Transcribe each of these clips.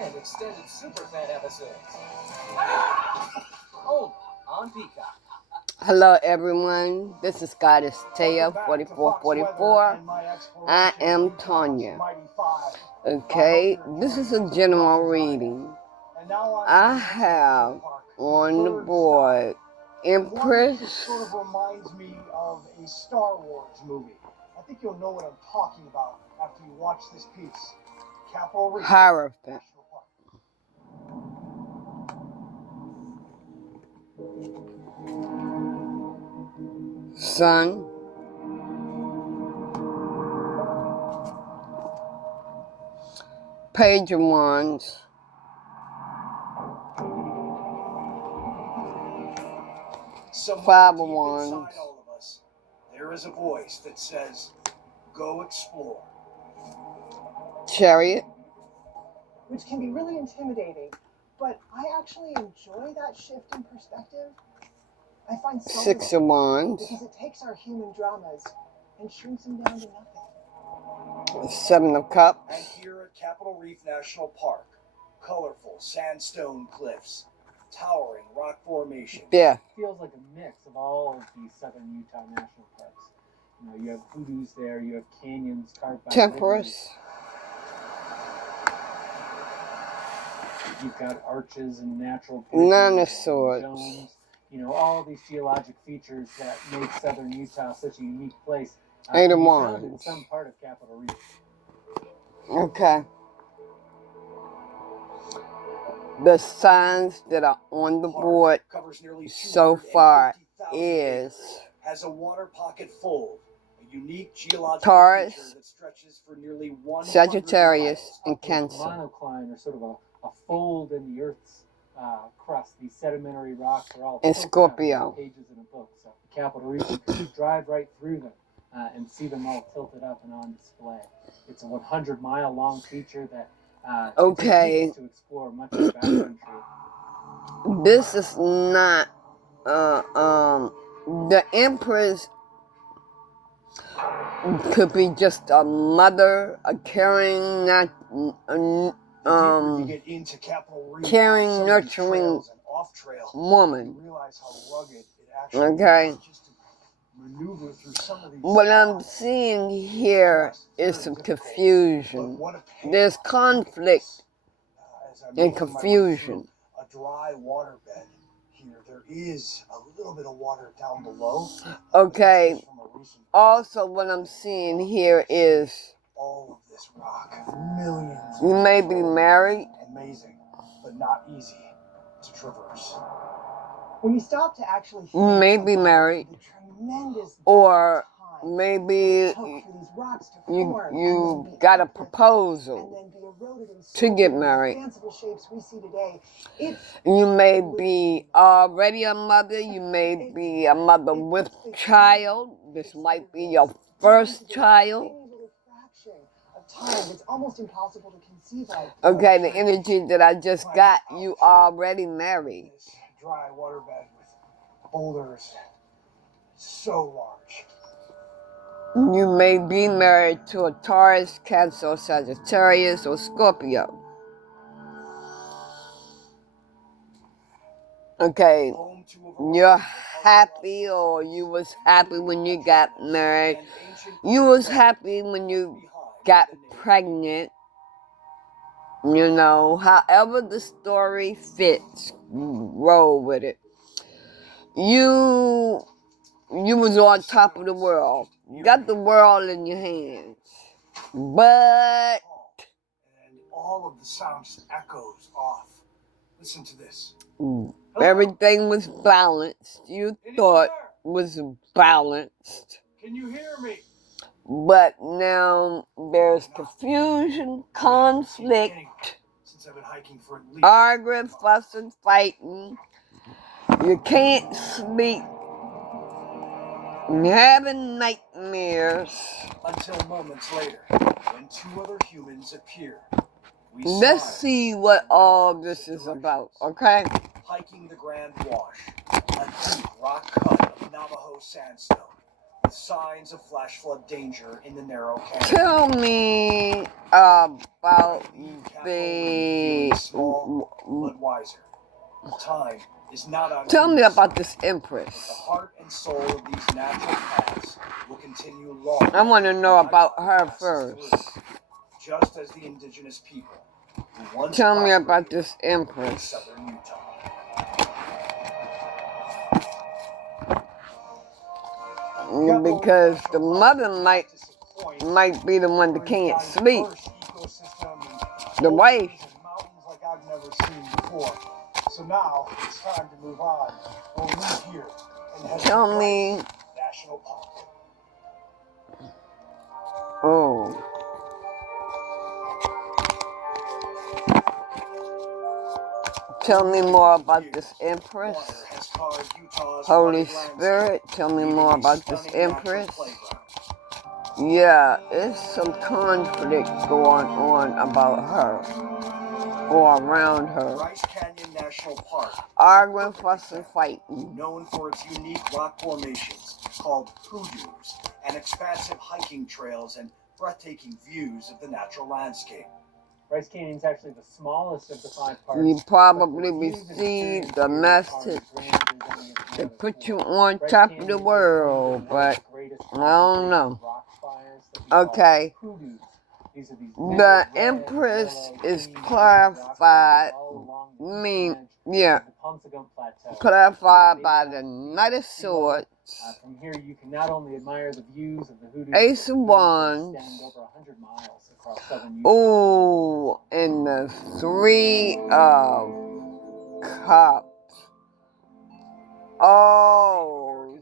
and extended Superfan episodes. Only on Peacock. Hello everyone, this is Goddess Taya 4444. I am Tanya. Okay, this is a general reading. I have on the board Empress. This sort of reminds me of a Star Wars movie. I think you'll know what I'm talking about after you watch this piece. Capitol Reef. Hierophant. Sun. Page of Wands. Five of Wands. Inside all of us, there is a voice that says, "Go explore." Chariot. Which can be really intimidating, but I actually enjoy that shift in perspective. I find so Six of Wands. because it takes our human dramas and shrinks them down to nothing. Seven of Cups. And here at Capitol Reef National Park, colorful sandstone cliffs, towering rock formations. Yeah. Feels like a mix of all of these southern Utah national parks. You know, you have hoodoos there, you have canyons carved by Temperance. You've got arches and natural Nine of and Swords. domes. You know, all these geologic features that make southern Utah such a unique place. Eight of can be found in Wands. some part of Capitol Reef. Okay. The signs that are on the board so far is has a water pocket full, a unique geological Taurus, feature that stretches for nearly 100 Sagittarius, miles. and Cancer. Monocline, or sort of a fold in the Earth's crust. These sedimentary rocks are all And tilted up Scorpio. like pages in a book. So Capitol Reef, you can drive right through them and see them all tilted up and on display. It's a 100-mile long feature that Okay. continues to explore much of the backcountry. This is not the Empress could be just a mother, a caring, You get into Capitol Reef, caring, some of these nurturing trails and off-trail, woman. you realize how rugged it actually Okay. is just to maneuver through some of these What I'm spots. seeing here is some confusion. But what a pain. There's conflict As I'm and making my way confusion. through a dry waterbed here, there is a little bit of water down below. Okay. This is from a recent- Also, what I'm seeing here is all of this rock, millions. you may be married. Amazing, but not easy to traverse. When you stop to actually think You may be about married, the tremendous or time maybe it took for these rocks to form you and then be got a uplifted proposal and then be eroded and to get sculpted into married. fanciful shapes we see today. You may be already a mother. You may be a mother with child. This might be your first child. Tiny little fraction of time. It's almost impossible to conceive of. Okay, the energy that I just got, you already married. This dry waterbed with boulders so large. You may be married to a Taurus, Cancer, Sagittarius, or Scorpio. Okay, Home to a variety you're of happy, or you was happy when you got married. You was happy when you got pregnant. You know, however the story fits, roll with it. You was on top of the world. You got the world in your hands. But and all of the sound just echoes off. Listen to this. everything was balanced. You thought was balanced. Can you hear me? But now there's confusion, conflict, Since I've been hiking for at least arguing, fussing, fighting. You can't sleep. You're having nightmares. until moments later, when two other humans appear. We Let's smile, see what all this is about, okay? hiking the Grand Wash, a deep rock cut of Navajo sandstone, with signs of flash flood danger in the narrow canyon. Tell me about Feeling the. small, but wiser. Time is not on Tell me Venus, about this but the Empress. heart and soul of these natural paths will continue long. I want to know after about life her passes first. through, just as the indigenous people who once Tell me prospered about here this in Empress. southern Utah. Because the mother might be the one that can't sleep. The wife. Mountains like I've never seen before. So now it's time to move on. We'll leave here and head Tell to me. Bryce National Park. Oh. Tell me more about this Empress. Water has carved Utah's Holy rugged landscape, Spirit, tell me leaving more a about this stunning natural Empress. playground. Yeah, there's some conflict going on about her or around her. Bryce Canyon National Park, Arguing, fussing, fighting. known for its unique rock formations called hoodoos, and expansive hiking trails and breathtaking views of the natural landscape. Bryce Canyon is actually the smallest of the 5 parks. You probably received the message to put you on top of the world, but I don't know. Okay. The Empress is clarified, clarified by the Knight of Swords, From here, you can not only admire the views of the hoodoos, Ace of Wands, extend over 100 miles across southern Utah. ooh, and the Three of Cups. Oh,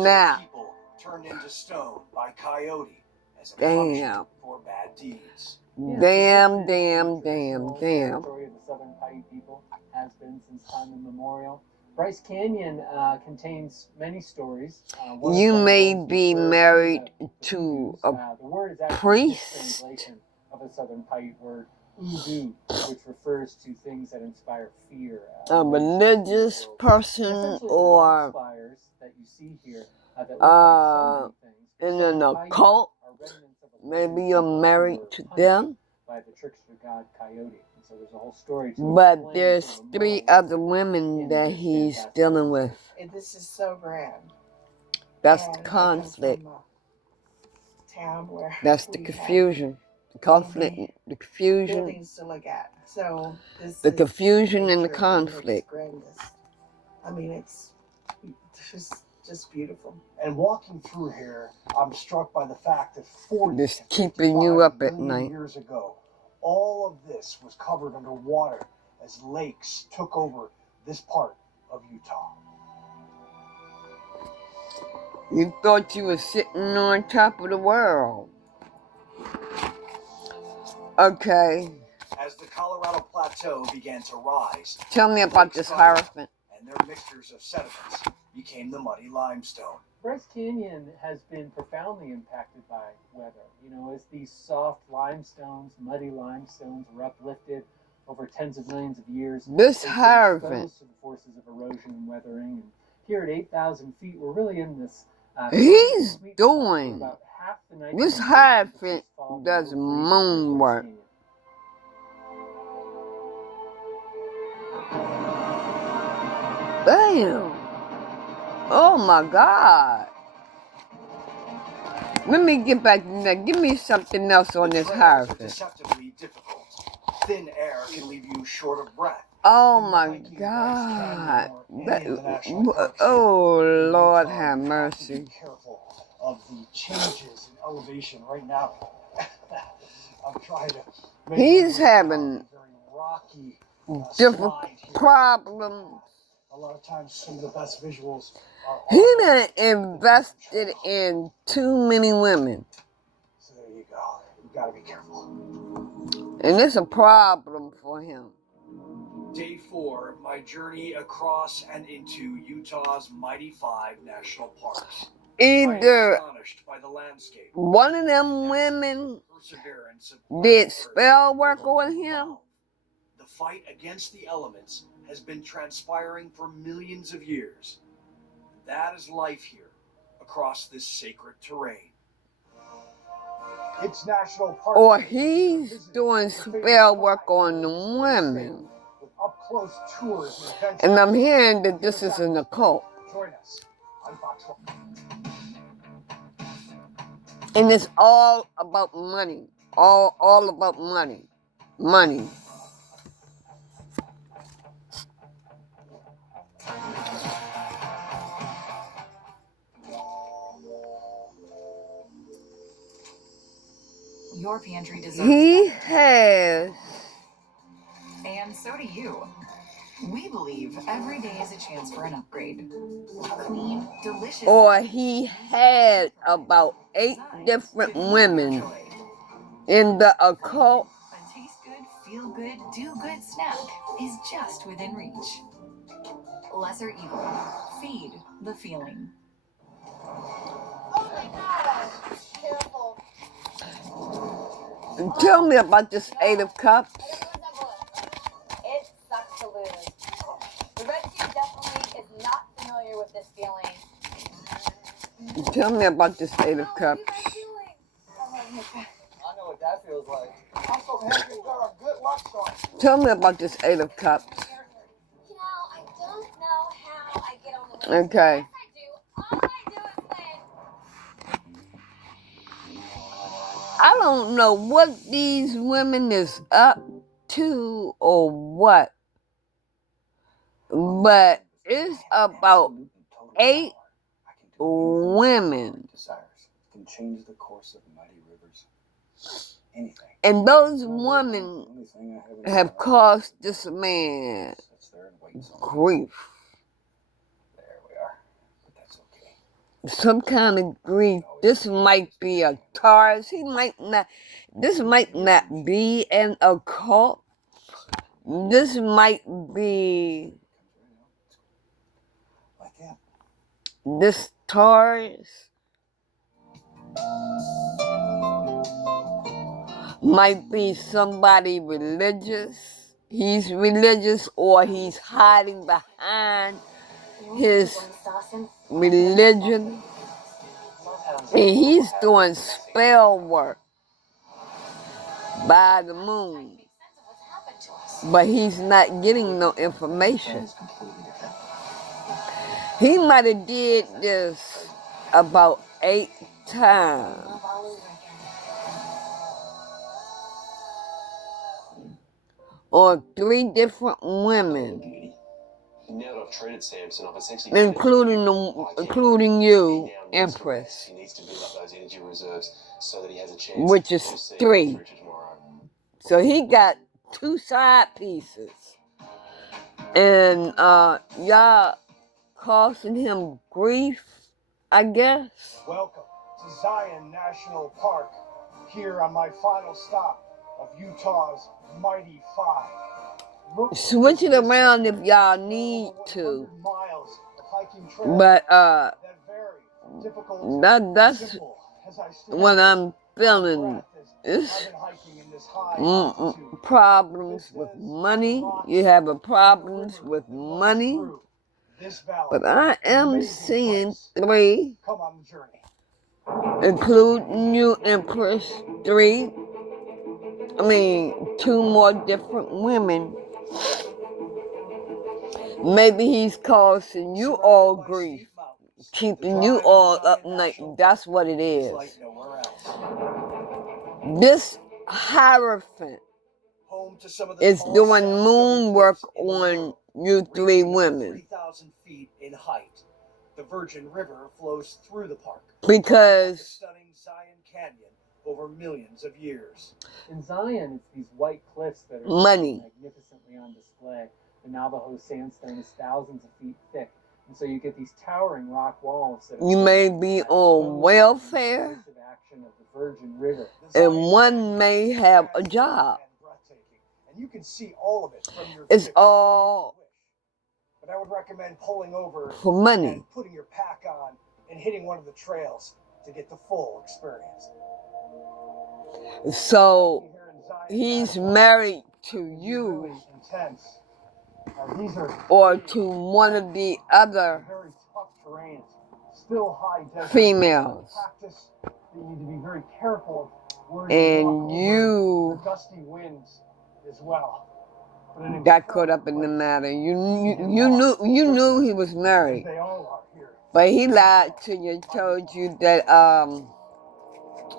snap. People turned into stone by coyote as a Damn. punishment for bad deeds. Damn. Territory of the Southern Paiute people has been since time immemorial. Bryce Canyon contains many stories. You may be married to a the word is actually a priest, mistranslation of a Southern Paiute word, udu, which refers to things that inspire fear. a religious person, or fires that you see here, that look like so many things, in an occult. Maybe you're married to them. By the trickster god Coyote. And so there's a whole story to But explain there's some of 3 the other women that he's dealing with. This is so grand. That's And the I come conflict. from a town where That's the we have confusion. The conflict, the confusion, buildings to look at. So this the is confusion and the nature in its conflict. grandness. I mean, it's just beautiful. And walking through here, I'm struck by the fact that 40 Just to keeping you up 55 at million night. years ago, all of this was covered under water as lakes took over this part of Utah. You thought you were sitting on top of the world. Okay. As the Colorado Plateau began to rise, Tell me about this hierophant. and their mixtures of sediments became the muddy limestone. Bryce Canyon has been profoundly impacted by weather. You know, as these soft limestones, muddy limestones were uplifted over tens of millions of years. This they've been hierophant. exposed to the forces of erosion and weathering. And here at 8,000 feet, we're really in this. He's sweet spot doing. where about half the nitrogen This that hierophant fall does below freezing through moon Bryce work. Canyon. Damn. Oh my God. Let me get back to that. Give me something else on this hierophant. Deceptively difficult. Thin air can leave you short of breath. Oh my God. Oh Lord have mercy. Be careful of the changes in elevation right now. I'm trying to make He's it having very rocky, different slide here. problems. A lot of times, some of the best visuals are. He done invested in too many women. So there you go. You gotta be careful. And it's a problem for him. Day 4 of my journey across and into Utah's mighty 5 national parks. Either I am astonished by the landscape. one of them women Perseverance did spell work on him. The fight against the elements has been transpiring for millions of years. That is life here across this sacred terrain. It's National Park. Or he's doing spell work on the women. With up-close tours and adventures. And I'm hearing that this is an occult. Join us on Fox 1. And it's all about money. All about money. Money. Your pantry deserves He better. has. And so do you. We believe every day is a chance for an upgrade. Clean, delicious. Or he had about 8 different women in the occult. A taste good, feel good, do good snack is just within reach. Lesser evil. Feed the feeling. Oh my gosh! Careful. Tell me about this 8 of Cups. It sucks to lose. The red team definitely is not familiar with this feeling. Tell me about this 8 of Cups. I know what that feels like. I'm so happy you got a good luck song. Tell me about this 8 of Cups. You know, I don't know how I get on the list. Okay. Yes, I do. All I do is win. I don't know what these women is up to or what. But it's about 8 women. Desires can change the course of mighty rivers. Anything. And those women have caused this man grief. There we are. But that's okay. Some kind of grief. This might be a Taurus. This might not be an occult. This might be Like that. this Taurus. Might be somebody religious. He's religious or he's hiding behind his religion. And he's doing spell work by the moon. But he's not getting no information. He might have did this about 8 times. On 3 different women, Now that I've treated Samson, I've essentially including you, Empress, he needs to build up those energy reserves so that he has a chance which is to see 3. through to tomorrow. So he got 2 side pieces. And y'all causing him grief, I guess. Welcome to Zion National Park, here on my final stop of Utah's Mighty 5. Look, Switch it around if y'all need to. miles of hiking trails But that vary from difficult that's to simple. As I stand what I'm here, feeling. It's I've been hiking in this high altitude. problems with money. You have a problems with money. This valley, But I am amazing seeing place. 3, Come on the journey. including you, Empress. 3. 2 more different women. Maybe he's causing you all grief, keeping you all up night. That's what it is. Like nowhere else. This Hierophant Home to some of the is tallest doing sandstone moon work cliffs in the on world, you 3 reaching women. 3,000 feet in height. The Virgin River flows through the park. Because The stunning Zion Canyon over millions of years. In Zion, it's these white cliffs that are Money. magnificently on display. The Navajo sandstone is thousands of feet thick, and so you get these towering rock walls that are you may be on welfare, explosive action of the Virgin River. The and Zion one Canyon may is have a vast job. and breathtaking, and you can see all of it from your It's vehicle all if you wish. But I would recommend pulling over for money. and putting your pack on and hitting one of the trails to get the full experience. So Here in Zion he's National married to Park, you really intense. These are or to one of the other very tough terrain. still high desert. Females. Cactus, you need to be very careful of where And walk over you the gusty winds as well. But an got caught up in the matter. You knew he was married, they all are here. but he lied to you, told you that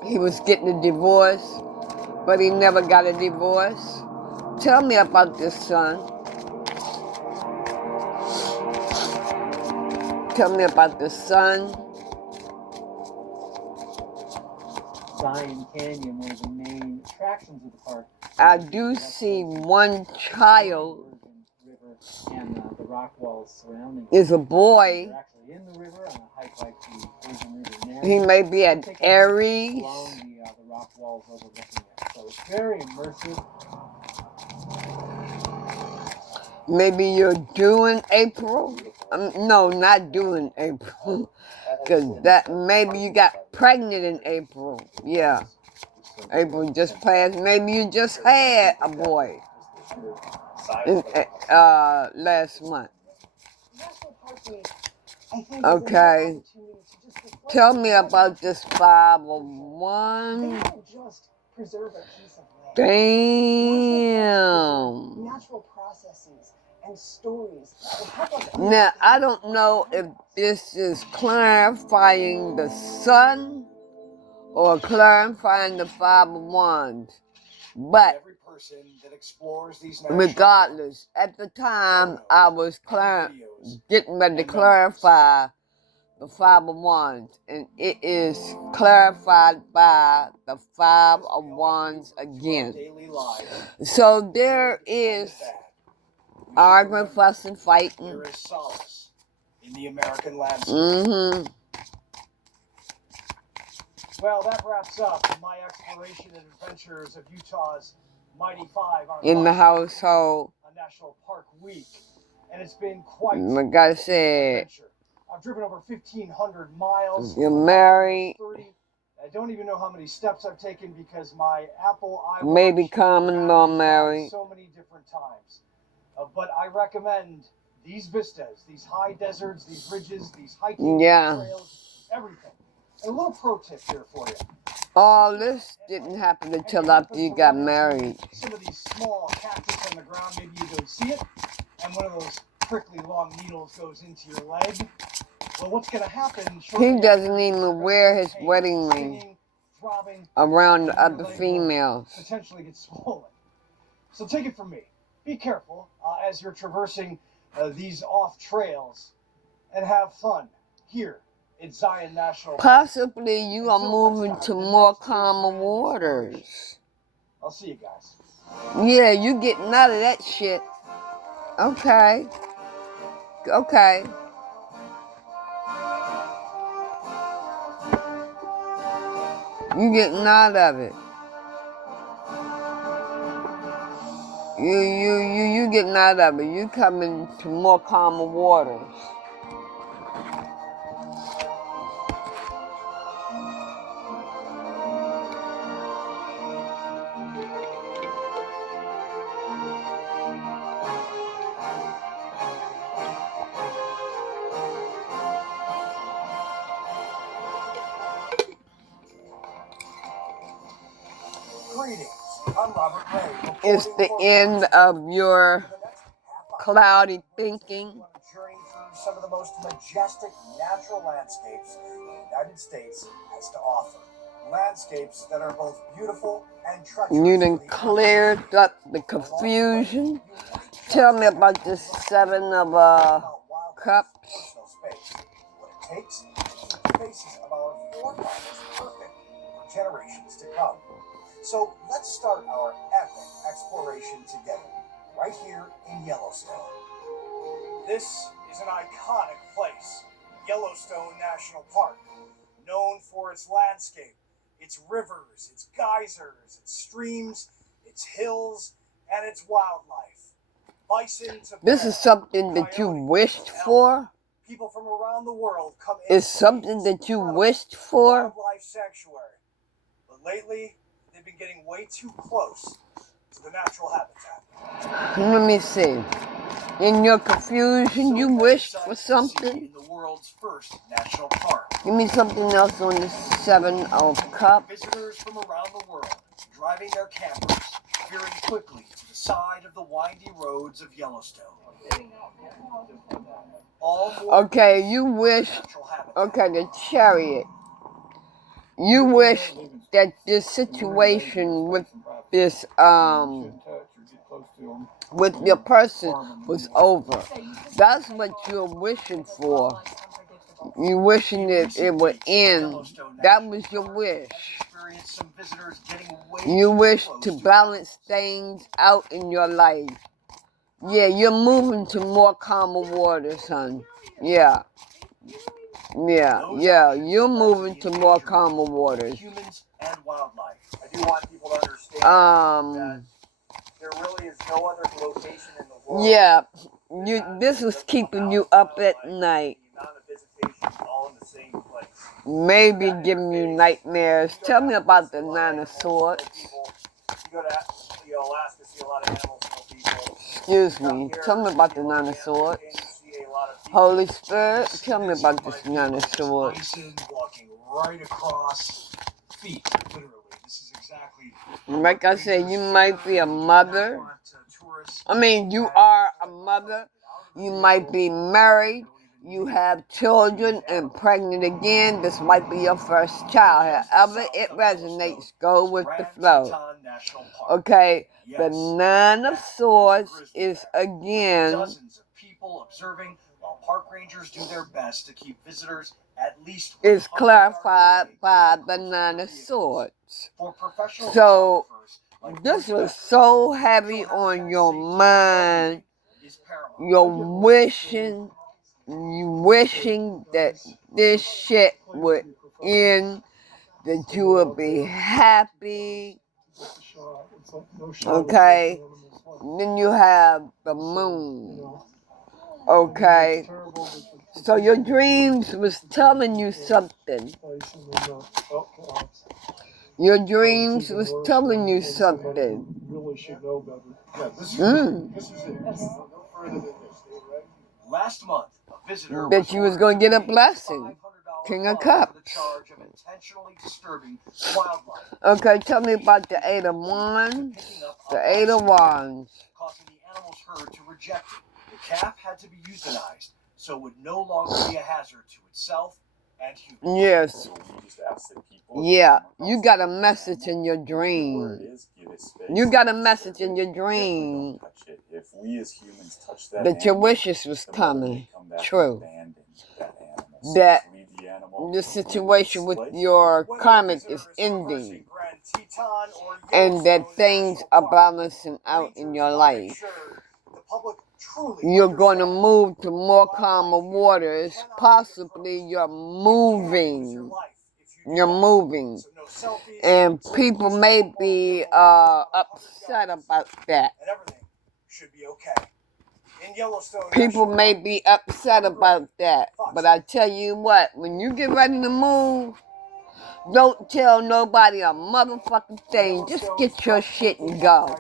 he was getting a divorce, but he never got a divorce. Tell me about this, son. Tell me about the son. Zion Canyon, one of the main attractions of the park. I do see one child River and the rock walls surrounding is a boy. They're actually in the river on a hike like the Virgin River. He may be at Aries. Along the rock walls overlooking it. So it's very immersive. Maybe you're due in April. No, not due in April. Because that maybe you got pregnant in April. Yeah. April just passed. Maybe you just had a boy last month. Okay. Tell me about this 501. Damn. Natural processes and stories that help us. Now, I don't know if this is clarifying the sun or clarifying the 501s, but regardless, at the time I was getting ready to clarify the 501s, and it is clarified by the 501s again. So there is arguing, fussing, fighting. There is solace in the American landscape. Mm-hmm. Well, that wraps up my exploration and adventures of Utah's Mighty Five on In the household. a National Park Week, and it's been quite Like I said, adventure. I've driven over 1,500 miles. You're married. 30. I don't even know how many steps I've taken because my Apple iWatch Maybe common law married. so many different times. But I recommend these vistas, these high deserts, these ridges, these hiking trails, everything. And a little pro tip here for you. All this didn't happen until after you got married. Some of these small cactus on the ground, maybe you don't see it, and one of those prickly long needles goes into your leg. Well, what's going to happen? He doesn't even wear his wedding ring around the other females. Potentially get swollen. So take it from me. Be careful as you're traversing these off trails, and have fun here in Zion National Park. Possibly you are moving to more calmer waters. I'll see you guys. Yeah, you getting out of that shit. Okay. Okay. You getting out of it. You getting out of it. You coming to more calmer waters. It's the end of your cloudy thinking. Journey through some of the most majestic natural landscapes the United States has to offer. Landscapes that are both beautiful and treacherous. You done cleared up the confusion. Tell me about this 7 of cups. What it takes to keep the faces of our forefathers perfect for generations to come. So let's start our epic exploration together, right here in Yellowstone. This is an iconic place, Yellowstone National Park, known for its landscape, its rivers, its geysers, its streams, its hills, and its wildlife. Bison to This is something that you wished for? People from around the world come in. It's something that you wished for? Wildlife sanctuary. But lately, they've been getting way too close to the natural habitat. Let me see. In your confusion, you wished for something? In the world's first national park. Give me something else on the 7 of Cups. Visitors from around the world driving their campers veering quickly to the side of the windy roads of Yellowstone. Okay, you wish. Okay, the Chariot. You wish that this situation with this with your person was over. That's what you're wishing for. You wishing that it would end. That was your wish. You wish to balance things out in your life. Yeah, you're moving to more calmer waters, son. Yeah. Yeah, you're moving to more calmer waters. Humans and wildlife. I do want people to understand that there really is no other location in the world. Yeah, this is keeping you up at night. The amount of visitation all in the same place. Maybe giving you nightmares. Tell me about the 9 of Swords. You go to Alaska, see a lot of animals, no people. Excuse me. Tell me about the 9 of Swords. Holy Spirit, tell me about this 9 of Swords. Bison walking right across feet, literally. This is exactly. Like I said, you might be a mother. I mean, you are a mother. You might be married. You have children and pregnant again. This might be your first child. However it resonates, go with the flow. Okay, the 9 of Swords is again. Dozens of people observing while park rangers do their best to keep visitors at least. Is clarified by the 9 of Swords. So this was so heavy on your mind. You're wishing that this shit would end, that you would be happy. Okay? Then you have the moon. Okay? So your dreams was telling you something. Your dreams was telling you something. Last month, a visitor that you was going to get a blessing. King of Cups. Okay, tell me about the 8 of Wands. The 8 of Wands. Causing the animal's herd to reject it. The calf had to be euthanized, so it would no longer be a hazard to itself and humans. Yes. Yeah, you got a message in your dream. You got a message in your dream that your wishes was coming true. That the situation with your karmic is ending. And that things are balancing out in your life. You're going to move to more calmer waters. Possibly you're moving. You're moving. And people may be upset about that. People may be upset about that. But I tell you what, when you get ready to move, don't tell nobody a motherfucking thing. Just get your shit and go.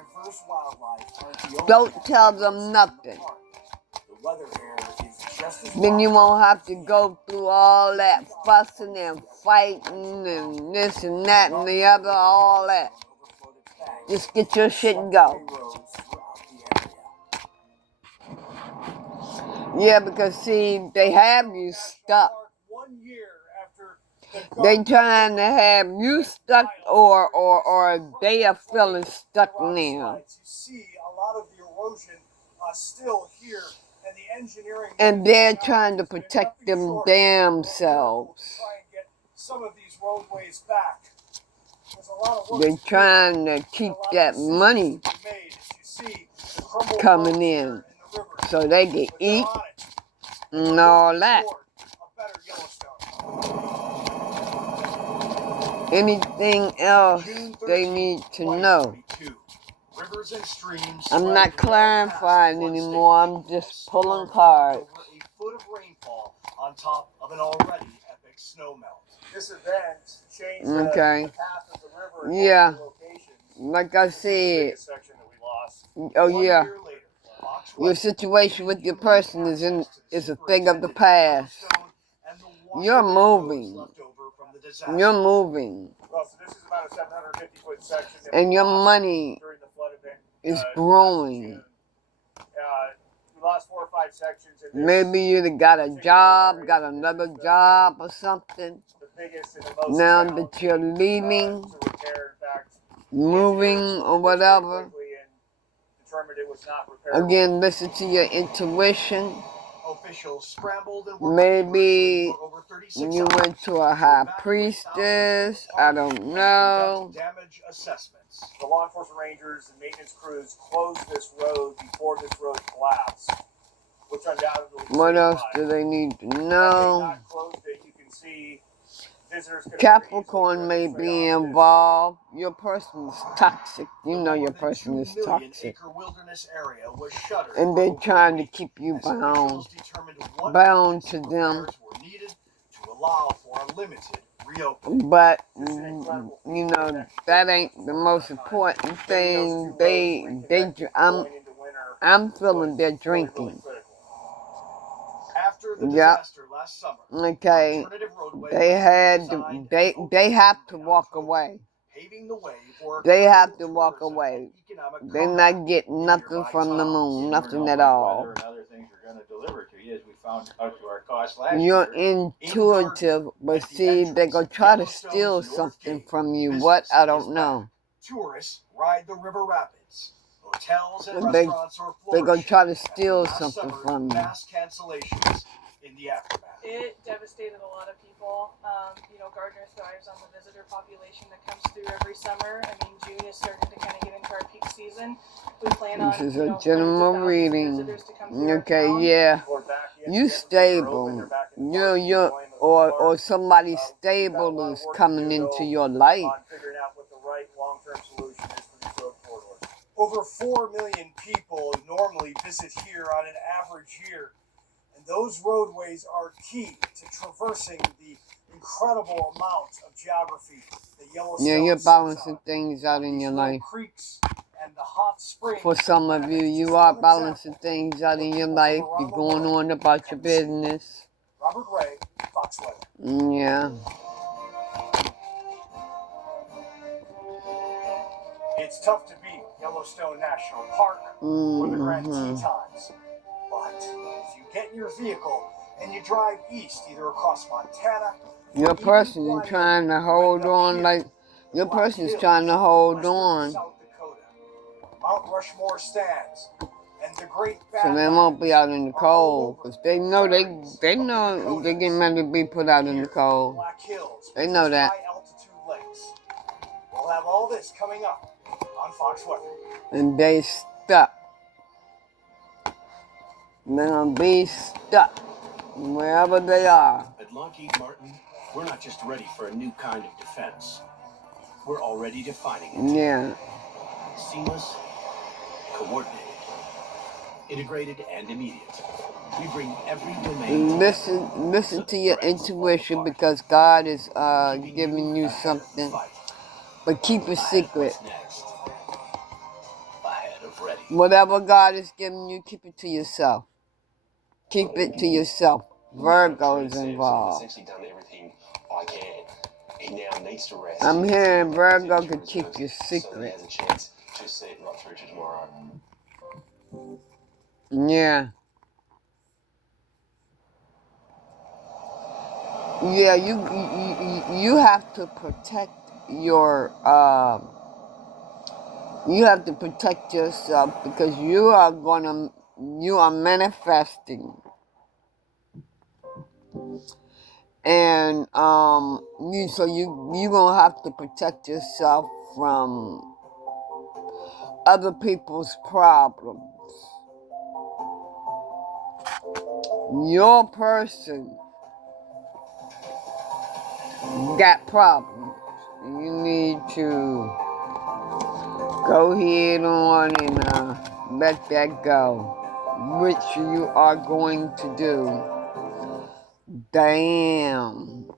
Don't tell them nothing. Then you won't have to go through all that fussing and fighting and this and that and the other, all that. Just get your shit and go. Yeah, because see, they have you stuck. They trying to have you stuck or they are feeling stuck now. You see a lot of the erosion still here, and the engineering. And they're trying to protect them damn selves. Try and get some of these roadways back. There's a lot of work. They're trying to keep that money coming in so they can eat and all that. Anything else they need to know? I'm not clarifying anymore. I'm just pulling cards. A foot of rainfall on top of an already epic snowmelt. This event changed the path of the river. Yeah. Like I said, loss. Oh 1 yeah. year later, Fox Your Weather situation with your person is a thing of the superintendent past. Yellowstone and the You're washed-away roads moving. left over from the disaster. You're moving. Well, so this is about a 750-foot section that And we your lost money during the flood event is last growing. June. We lost 4 or 5 sections in this. Maybe you got a particular job, area. got This another is job or something. the biggest and the most Now challenging, that you're leaving, to repair. In fact, moving engineers or looked at this very whatever. quickly and determined it was not repairable. Again, listen to your intuition. Officials scrambled and worked Maybe for over 36 you hours went to a to high evaluate priestess. thousands of I parts don't and know. conduct damage assessments. The law enforcement rangers and maintenance crews closed this road before this road collapsed, which undoubtedly What saved else lives. do they need to Had they know? not closed it, you can see visitors could have Capricorn may be involved. Your person is toxic. You know your person is toxic. wilderness area was shuttered And for they're over a trying to week keep you as bound. officials determined what Bound to emergency them. repairs were needed to allow for a limited reopening. But, you know, that ain't the most important thing. I'm feeling they're drinking. After the Yep. disaster last summer, Okay. alternative roadway They was had redesigned they and they have to opened in walk October, away. paving the way for They have to tourism walk and away. economic They're comeback not getting in nothing nearby from the towns. moon, nothing know at what all. weather and other things are going to deliver to you, as we found out to our cost last You're year. intuitive, but At the see, they're entrance gonna of try to Yellowstone's steal North something Gate, from you. business What? I is don't know. back. Tourists ride the river rapids. Hotels and They- restaurants are They're gonna flourishing try to after steal last something summer's from you. mass cancellations in the aftermath. It devastated a lot of people. Gardner thrives on the visitor population that comes through every summer. I mean, June is starting to kind of get into our peak season. We plan on, This is a hundreds of general thousands of reading. visitors to come through our Okay, town. yeah. People are back yet You again. They're open. stable. They're back in the You're parks, enjoying the or parks. somebody We've got a stable lot of is work to coming do, into though, your life. on figuring out what the right long-term solution is for these road corridors. Over 4 million people normally visit here on an average year, and those roadways are key to traversing the incredible amount of geography that Yellowstone Yeah, you're sits balancing on. things out in These your little life. creeks and the hot springs For some of you, is you just are one balancing example things out in of your people life. from around You're the going world on about your come to see. business. Robert Ray, Fox Weather. Yeah. It's tough to beat Yellowstone National Park or the Grand Tetons, but if you get in your vehicle and you drive east, either across Montana, Your person is trying to hold on like your person is trying to hold on. South Dakota, Mount Rushmore stands, and the Great So they won't be out in the cold, because they know they're getting ready to be put out in the cold. Black Hills, They know that. high altitude lakes. We'll have all this coming up on Fox Weather. And they stuck. They're gonna be stuck wherever they are. At Lockheed Martin, we're not just ready for a new kind of defense. We're already defining it. Yeah. Seamless, coordinated, integrated, and immediate. We bring every domain. Listen to your intuition, because God is giving you something. But keep it secret. Whatever God is giving you, keep it to yourself. Keep it to yourself. Virgo is involved. I'm hearing Virgo could keep your secret. Yeah. Yeah, you have to protect your you have to protect yourself, because you are manifesting. And you gonna have to protect yourself from other people's problems. Your person got problems. You need to go ahead on and let that go, which you are going to do. Damn.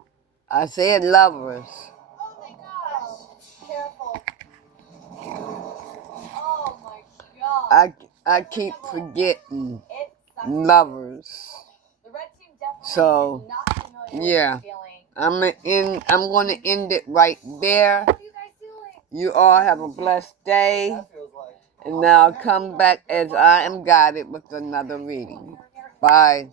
I said lovers. Oh my gosh. Careful. Oh my I keep forgetting lovers. The red team definitely So, is not familiar yeah. with this feeling. I'm gonna end it right there. What are you guys doing? You all have a blessed day. That feels like. And now come back as I am guided with another reading. Bye.